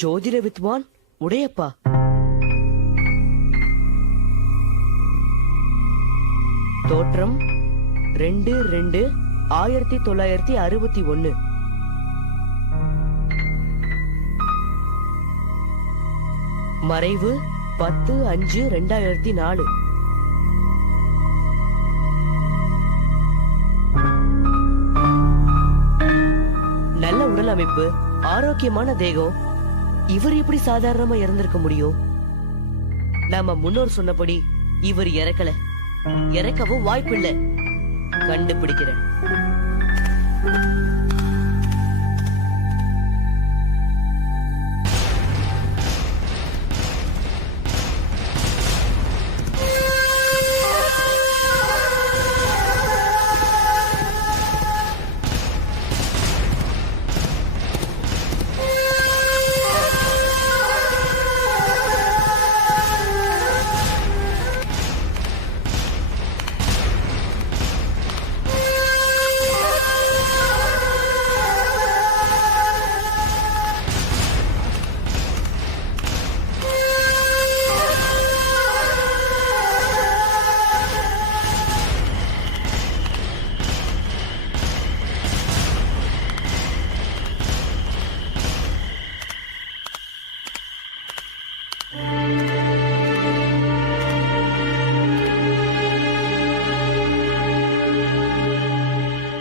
ஜோதிட வித்வான் உடையப்பா. தோற்றம் 2-2-1961. மறைவு 10-5-2004. நல்ல உடல் அமைப்பு, ஆரோக்கியமான தேகம். இவர் எப்படி சாதாரணமா இறந்திருக்க முடியும்? நாம முன்னோர் சொன்னபடி இவர் இறக்கல, இறக்கவும் வாய்ப்பில்லை. கண்டுபிடிக்கிறேன்.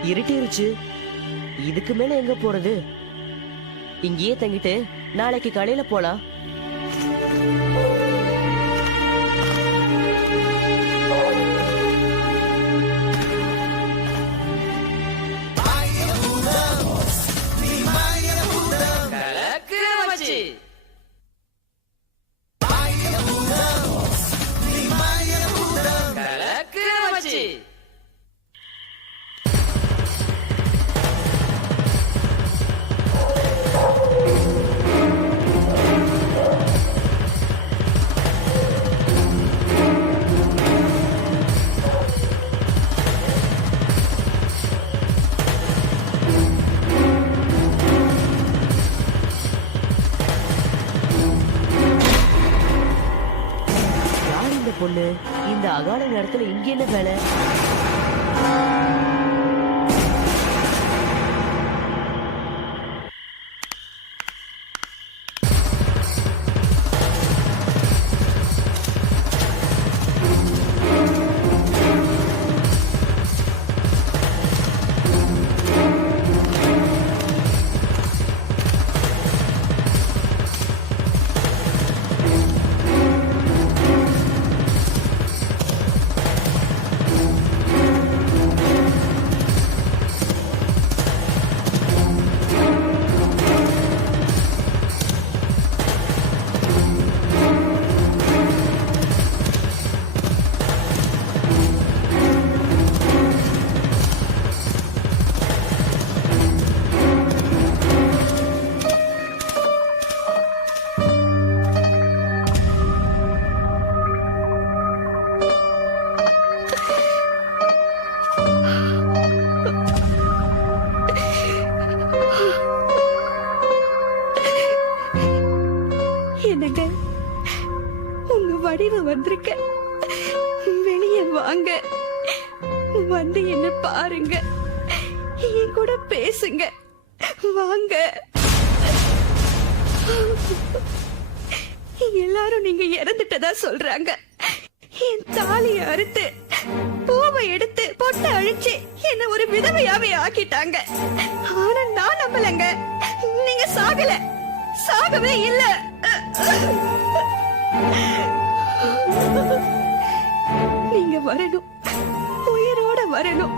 இருட்டிருச்சு. இதுக்கு மேல எங்க போறது? இங்கேயே தங்கிட்டு நாளைக்கு காலையில போலாம். பொண்ணு இந்த அகால நேரத்துல இங்க என்ன வேலை? என்னங்க, உங்க வடிவு வந்திருக்க. வெளியே வாங்க, வந்து என்ன பாருங்க, என் கூட பேசுங்க. வாங்க. எல்லாரும் நீங்க இறந்துட்டதா சொல்றாங்க. என் தாலியை அறுத்து பூவை எடுத்து பொட்டை அழிச்சு என்ன ஒரு விதவையாவே ஆக்கிட்டாங்க. ஆனா நான் நம்பலங்க. நீங்க சாகல, சாகவே இல்ல. நீங்க வரணும், உயிரோட வரணும்.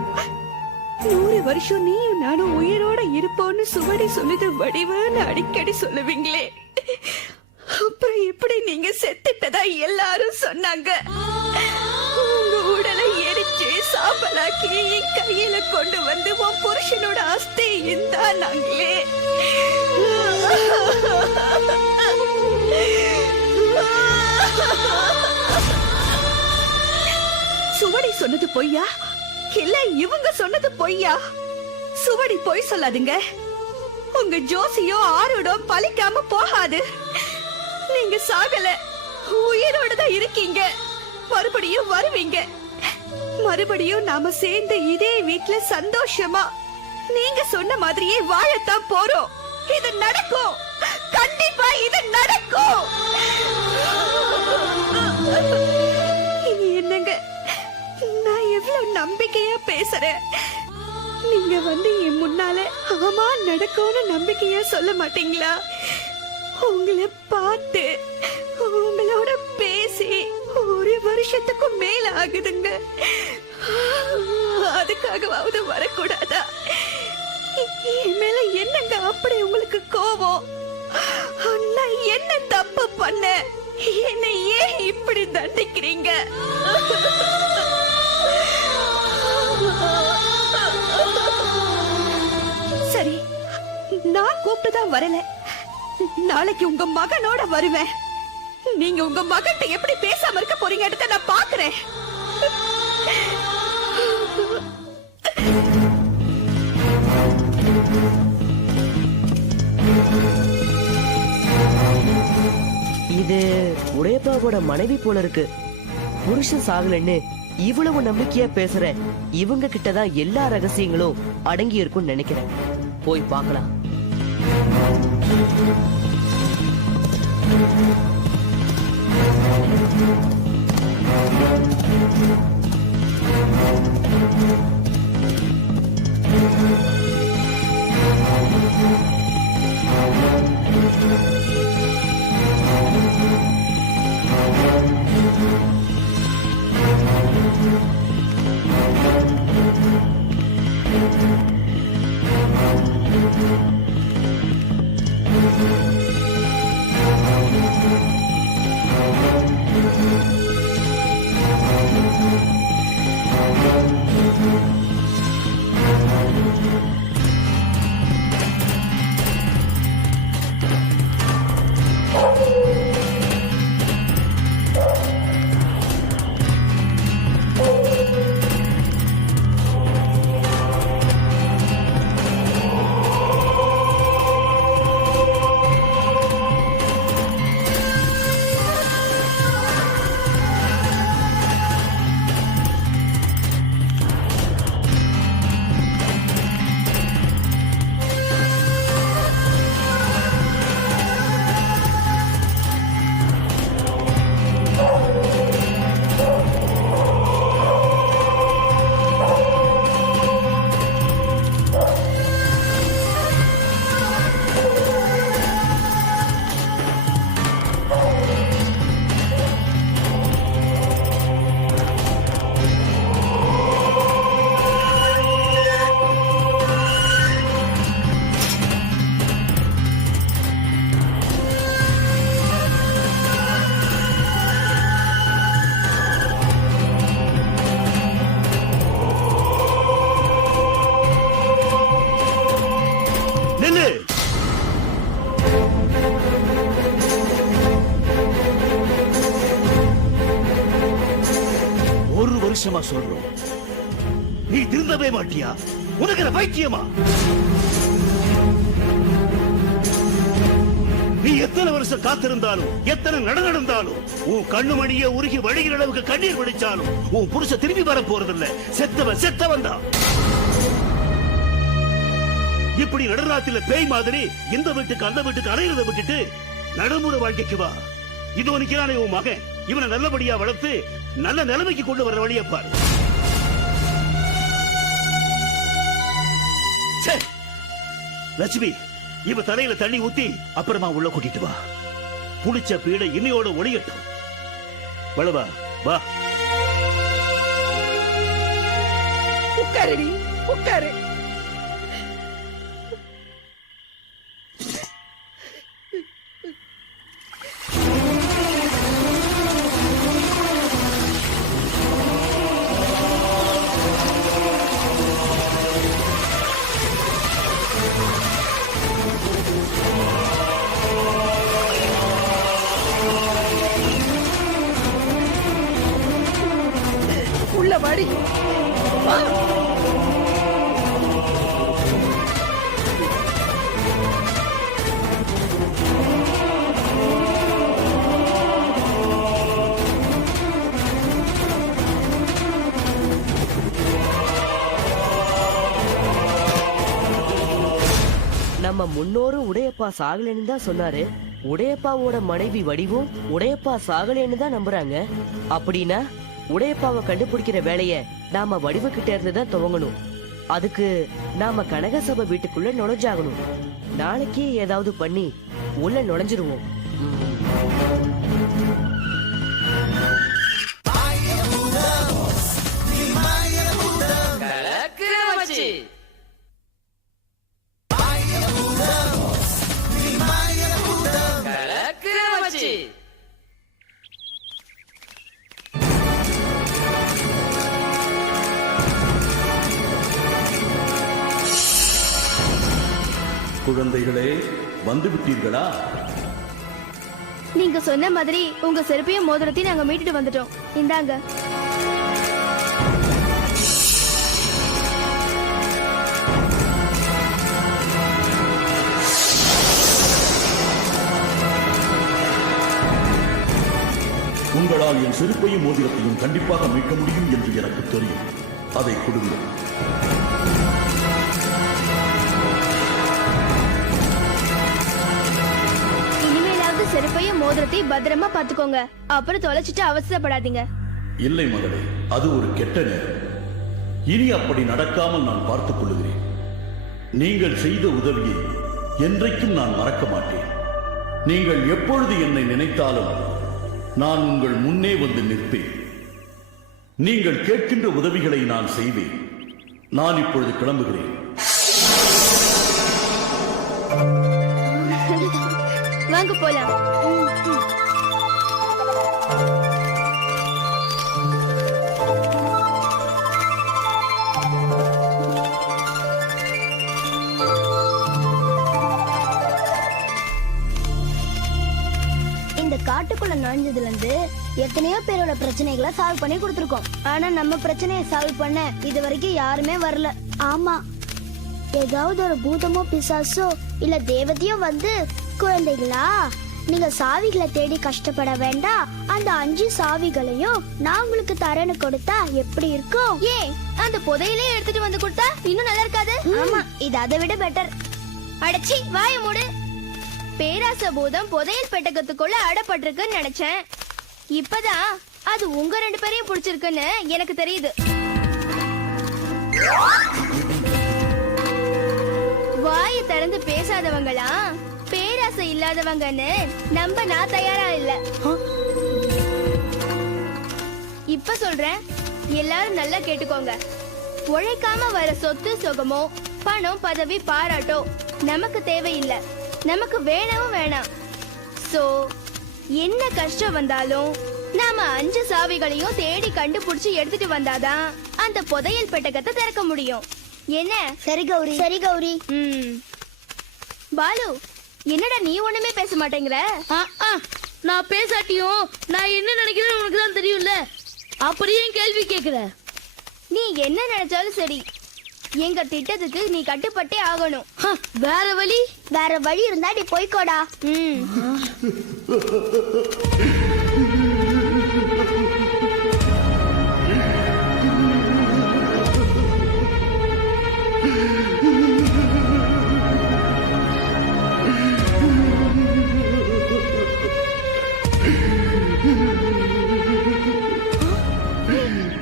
100 வருஷம் நீயும் நானும் உயிரோட இருப்போம்னு சுவடி சொல்லுது வடிவுன்னு அடிக்கடி சொல்லுவீங்களே. அப்புறம் எப்படி நீங்க செத்துட்டதா எல்லாரும் சொன்னாங்க. உங்க உடலை எரிச்சு சாம்பலாக்கி என் கையில கொண்டு வந்து உன் புருஷனோட அஸ்தி இந்தா நாங்களே. சுவடி சொன்னது பொய்யா இல்ல இவங்க சொன்னது பொய்யா? சுவடி பொய் சொல்லாதுங்க. உங்க ஜோசியோ ஆரோடோ பலிக்காம போகாது. நீங்க சாகல, உயிரோட தான் இருக்கீங்க. மறுபடியும் வருவீங்க. மறுபடியும் நாம சேர்ந்து இதே வீட்ல சந்தோஷமா நீங்க சொன்ன மாதிரியே வாழத்தான் போறோம். இது நடக்கும், கண்டிப்பா இது நடக்கும். என்னங்க, நான் எவ்வளவு நம்பிக்கையா பேசுறேன். நீங்க வந்து என் முன்னால ஆமா நடக்கும்னு நம்பிக்கையா சொல்ல மாட்டீங்களா? உங்களை பார்த்து உங்களோட பேசி 1 வருஷத்துக்கும் மேல ஆகுதுங்க. அதுக்காகவாவது வரக்கூடாதா? என் மேல என்னங்க அப்படி உங்களுக்கு கோபம்? நான் என்ன தப்பு பண்ண? என்னை ஏன் இப்படி தண்டிக்கிறீங்க? சரி, நான் கூப்பிட்டுதான் வரல. நாளைக்கு உங்க மகனோட வருவேன். நீங்க உங்க மகன்கிட்ட எப்படி பேசாம இருக்க போறீங்கன்னு நான் பாக்குறேன். இது உடையப்பாவோட மனைவி போல இருக்கு. புருஷன் சாகலன்னு இவ்வளவு நம்பிக்கையா பேசுற இவங்க கிட்டதான் எல்லா ரகசியங்களும் அடங்கி இருக்கும்னு நினைக்கிறேன். போய் பார்க்கலாம். வருஷமா சொல்றோம், நீ திருந்தவே மாட்டியா? உனக்கு பைத்தியமா? நீ எத்தனை வருஷம் காத்திருந்தாலும், எத்தனை நடந்தாலும், உன் கண்ணுமணிய உருகி வழிகிற அளவுக்கு கண்ணீர் வடிச்சாலும் உன் புருஷ திரும்பி வர போறதில்ல. செத்தவன் செத்தவன் தான். இப்படி நடுராத்தில பேய் மாதிரி இந்த வீட்டுக்கு அந்த வீட்டுக்கு அலையிறத விட்டுட்டு நடுமுறை வாழ்க்கைக்கு வா. இதோ நிக்கிறானே உன் மகன். இவனை நல்லபடியா வளர்த்து நல்ல நிலைமைக்கு கொண்டு வர வழியை பாரு. லட்சுமி, இவ தலையில தண்ணி ஊத்தி அப்புறமா உள்ள கூட்டிட்டு வா. புளிச்ச பீடை இன்னையோட ஒளியட்டும். வளவா வா. உட்காரடி, உட்காரு. உள்ள வாடி. வா. நம்ம முன்னோரும் உடையப்பா சாகலைன்னு தான் சொன்னாரு. உடையப்பாவோட மனைவி வடிவும் உடையப்பா சாகலைன்னு தான் நம்புறாங்க. அப்படின்னா உடையப்பாவை கண்டுபிடிக்கிற வேலைய நாம வடிவு கிட்ட இருந்து தான் துவங்கணும். அதுக்கு நாம கனகசபை வீட்டுக்குள்ள நுழைஞ்சாகணும். நாளைக்கே ஏதாவது பண்ணி உள்ள நுழைஞ்சிருவோம். குழந்தைகளே, வந்து விட்டீர்களா? நீங்க சொன்ன மாதிரி உங்க செருப்பையும் மோதிரத்தையும் நாங்க மீட்டுட்டு வந்துட்டோம். இந்தாங்க. உங்களால் என் செருப்பையும் மோதிரத்தையும் கண்டிப்பாக மீட்க முடியும் என்று எனக்கு தெரியும். அதை கொடுங்கள். செருப்பையும் மோதிரத்தை பத்திரமா பாத்துக்கோங்க. அப்புறம் தொலைச்சிட்டு அவசரப்படாதீங்க. இல்லை மகளே, அது ஒரு கெட்ட நேரம். இனி அப்படி நடக்காமல் நான் பார்த்துக் கொள்ளுகிறேன். நீங்கள் செய்த உதவியை என்றைக்கும் நான் மறக்க மாட்டேன். நீங்கள் எப்பொழுது என்னை நினைத்தாலும் நான் உங்கள் முன்னே வந்து நிற்பேன். நீங்கள் கேட்கின்ற உதவிகளை நான் செய்வேன். நான் இப்பொழுது கிளம்புகிறேன். வாங்க போலாம். இந்த காட்டுக்குள்ள நுழைஞ்சதுல இருந்து எத்தனையோ பேரோட பிரச்சனைகளை சால்வ் பண்ணி கொடுத்துருக்கோம். ஆனா நம்ம பிரச்சனையை சால்வ் பண்ண இது வரைக்கும் யாருமே வரல. ஆமா, ஏதாவது ஒரு பூதமோ பிசாசோ இல்ல தேவதையோ வந்து, குழந்தைகளா நீங்க சாவிகளை தேடி கஷ்டப்பட வேண்டாம், அந்த 5 சாவிகளையும் நான் உங்களுக்கு தரேன்னு கொடுத்தா எப்படி இருக்கும்? ஏன் அந்த புதையிலே எடுத்துட்டு வந்து கொடுத்தா இன்னும் நல்லா இருக்காது? ஆமா, இது அதை விட பெட்டர். அடச்சி வாய மூடு. பேராச பூதம் புதையல் பெட்டகத்துக்குள்ள அடப்பட்டிருக்குன்னு நினைச்சேன். இப்பதான் அது உங்க 2 பேரையும் பிடிச்சிருக்குன்னு எனக்கு தெரியுது. வாய திறந்து பேசாதவங்களா பேராசை இல்லாதவங்கன்னு நம்ப நான் தயாரா இல்ல. இப்ப சொல்றேன், எல்லாரும் நல்லா கேட்டுக்கோங்க. உழைக்காம வர சொத்து சுகமோ பணம் பதவி பாராட்டோ நமக்கு தேவையில்லை, நமக்கு வேணவும் வேணாம். சோ என்ன கஷ்டம் வந்தாலும் நாம 5 சாவிகளையும் தேடி கண்டுபிடிச்சு எடுத்துட்டு வந்தாதான் அந்த புதையல் பெட்டகத்தை திறக்க முடியும். என்ன? சரி கௌரி, சரி கௌரி. பாலு, என்னடா நீ ஒண்ணுமே பேச மாட்டேங்கிற? நான் பேசாட்டியும் நான் என்ன நினைக்கிறேன்னு உனக்கு தான் தெரியும்ல, அப்படியே கேள்வி கேக்குற. நீ என்ன நினைச்சாலும் சரி, எங்க திட்டத்துக்கு நீ கட்டுப்பட்டே ஆகணும். வேற வழி? வேற வழி இருந்தா நீ போய்க்கோடா.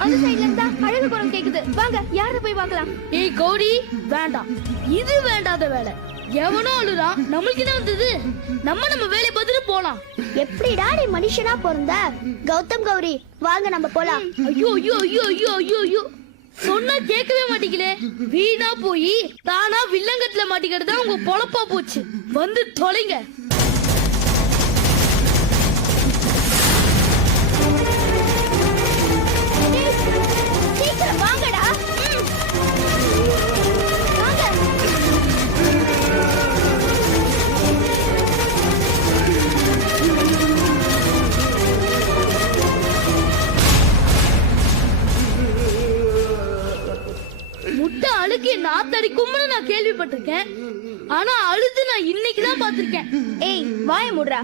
அந்த சைடுல இருந்தா அழகு குரல் கேக்குது. வாங்க யாரை போய் பார்க்கலாம். ஏய் கௌரி, வேண்டாம், இது வேண்டாத வேலை. எவனோ அழுறான், நம்மளுக்கு என்ன வந்தது? நம்ம வேலையை பார்த்துட்டு போலாம். எப்படிடா நீ மனுஷனா பிறந்த? கௌதம் கௌரி, வாங்க நம்ம போலாம். ஐயோ ஐயோ ஐயோ ஐயோ ஐயோ ஐயோ, சொன்னா கேட்கவே மாட்டீங்களே. வீணா போய் தானா வில்லங்கத்துல மாட்டிக்கிட்டு தான் உங்க பொழப்பா போச்சு. வந்து தொலைங்க. சீக்கிரம் வாங்கடா. வாங்க. முட்டை அழுகி நாத்தடிக்கும்னு நான் கேள்விப்பட்டிருக்கேன். ஆனா அழுது நான் இன்னைக்குதான் பாத்திருக்கேன். ஏய் வாய மூடுறா.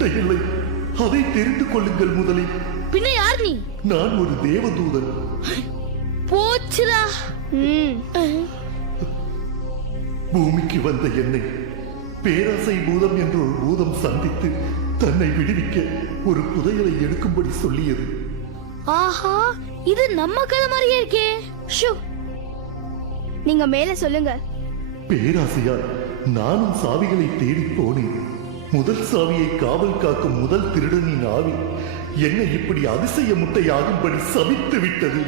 முட்டை இல்லை. அதை தெரிந்து கொள்ளுங்கள் முதலில். பின்ன யார் நீ? நான் ஒரு தேவதூதன். போச்சுடா. பூமிக்கு வந்த என்னை பேராசை பூதம் என்ற ஒரு பூதம் சந்தித்து தன்னை விடுவிக்க ஒரு புதையலை எடுக்கும்படி சொல்லியது. ஆஹா, இது நம்ம கதை மாதிரியே இருக்கே. ஷூ, நீங்க மேல சொல்லுங்க. பேராசையால் நானும் சாவிகளை தேடி போனேன். முதல் சாவியை காவல் காக்கும் முதல் திருடனின் ஆவி என்னை இப்படி அதிசய முட்டையாகும்படி சபித்து விட்டது.